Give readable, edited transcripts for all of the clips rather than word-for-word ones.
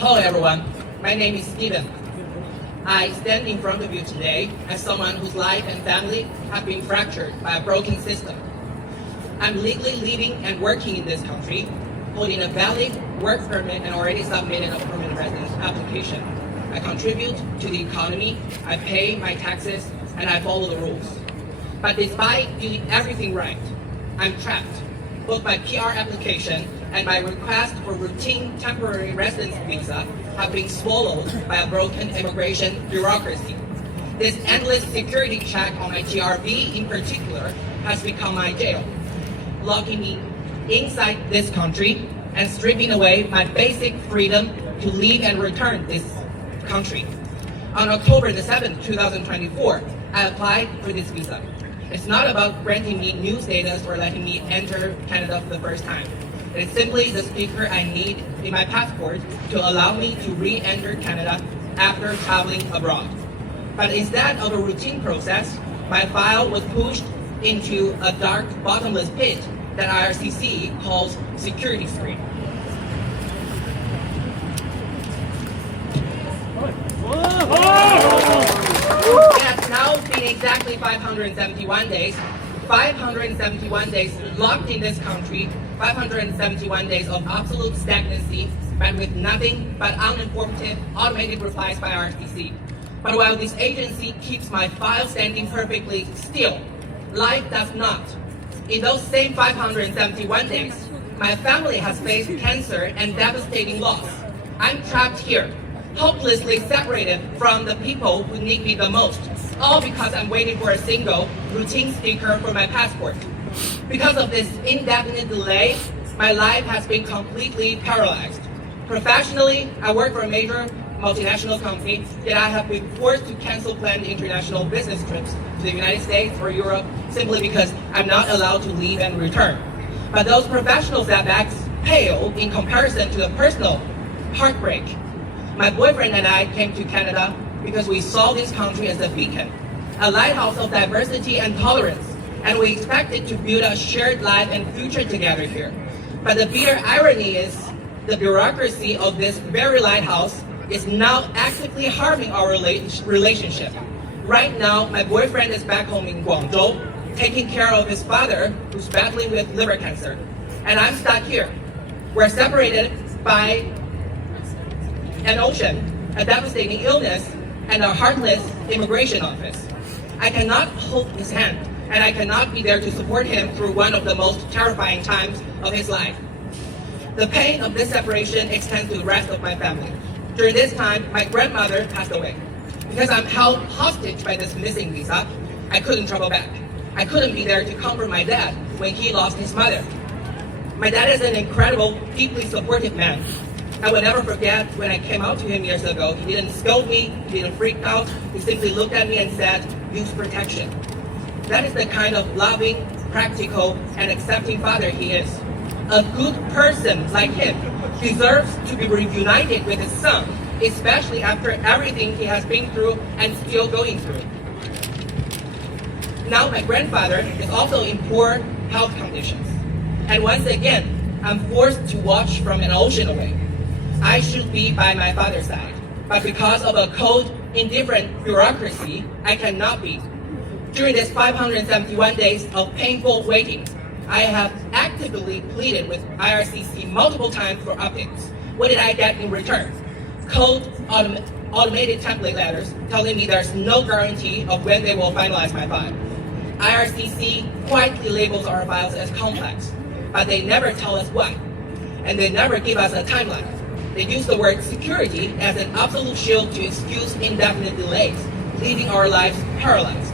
Hello everyone, my name is Steven. I stand in front of you today as someone whose life and family have been fractured by a broken system. I'm legally living and working in this country, holding a valid work permit and already submitted a permanent residence application. I contribute to the economy, I pay my taxes, and I follow the rules. But despite doing everything right, I'm trapped. Both my PR application and my request for routine temporary residence visa have been swallowed by a broken immigration bureaucracy. This endless security check on my TRV in particular has become my jail, locking me inside this country and stripping away my basic freedom to leave and return this country. On October the 7th, 2024, I applied for this visa. It's not about granting me new status or letting me enter Canada for the first time. It's simply the sticker I need in my passport to allow me to re-enter Canada after traveling abroad. But instead of a routine process, my file was pushed into a dark, bottomless pit that IRCC calls security screen. It has now been exactly 571 days. 571 days locked in this country, 571 days of absolute stagnancy, met with nothing but uninformative automated replies by IRCC. But while this agency keeps my file standing perfectly still, life does not. In those same 571 days, my family has faced cancer and devastating loss. I'm trapped here, hopelessly separated from the people who need me the most, all because I'm waiting for a single routine sticker for my passport. Because of this indefinite delay, my life has been completely paralyzed. Professionally, I work for a major multinational company, yet I have been forced to cancel planned international business trips to the United States or Europe simply because I'm not allowed to leave and return. But those professional setbacks pale in comparison to the personal heartbreak. My boyfriend and I came to Canada because we saw this country as a beacon, a lighthouse of diversity and tolerance, and we expected to build a shared life and future together here. But the bitter irony is the bureaucracy of this very lighthouse is now actively harming our relationship. Right now, my boyfriend is back home in Guangzhou, taking care of his father, who's battling with liver cancer. And I'm stuck here. We're separated by an ocean, a devastating illness, and a heartless immigration office. I cannot hold his hand, and I cannot be there to support him through one of the most terrifying times of his life. The pain of this separation extends to the rest of my family. During this time, my grandmother passed away. Because I'm held hostage by this missing visa, I couldn't travel back. I couldn't be there to comfort my dad when he lost his mother. My dad is an incredible, deeply supportive man. I will never forget when I came out to him years ago. He didn't scold me, he didn't freak out. He simply looked at me and said, "Use protection." That is the kind of loving, practical, and accepting father he is. A good person like him deserves to be reunited with his son, especially after everything he has been through and still going through. Now my grandfather is also in poor health conditions. And once again, I'm forced to watch from an ocean away. I should be by my father's side, but because of a cold, indifferent bureaucracy, I cannot be. During this 571 days of painful waiting, I have actively pleaded with IRCC multiple times for updates. What did I get in return? Cold, automated template letters telling me there's no guarantee of when they will finalize my file. IRCC quietly labels our files as complex, but they never tell us why, and they never give us a timeline. They use the word security as an absolute shield to excuse indefinite delays, leaving our lives paralyzed.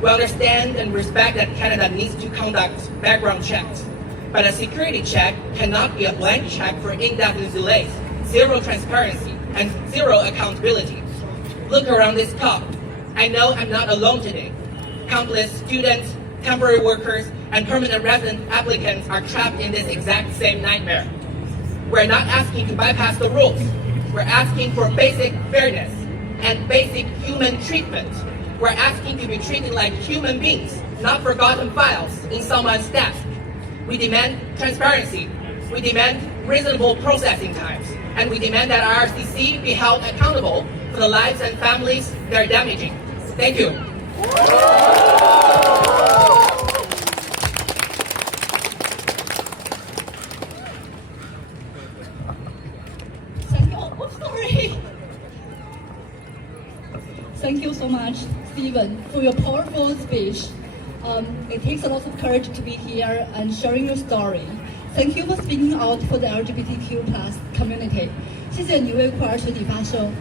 We understand and respect that Canada needs to conduct background checks, but a security check cannot be a blank check for indefinite delays, zero transparency, and zero accountability. Look around this cup. I know I'm not alone today. Countless students, temporary workers, and permanent resident applicants are trapped in this exact same nightmare. We're not asking to bypass the rules. We're asking for basic fairness and basic human treatment. We're asking to be treated like human beings, not forgotten files in someone's desk. We demand transparency. We demand reasonable processing times. and we demand that IRCC be held accountable for the lives and families they're damaging. Thank you. Thank you. Oh, sorry. Thank you so much, Stephen, for your powerful speech. It takes a lot of courage to be here and sharing your story. Thank you for speaking out for the LGBTQ+ community. 谢谢你为酷儿学弟发声。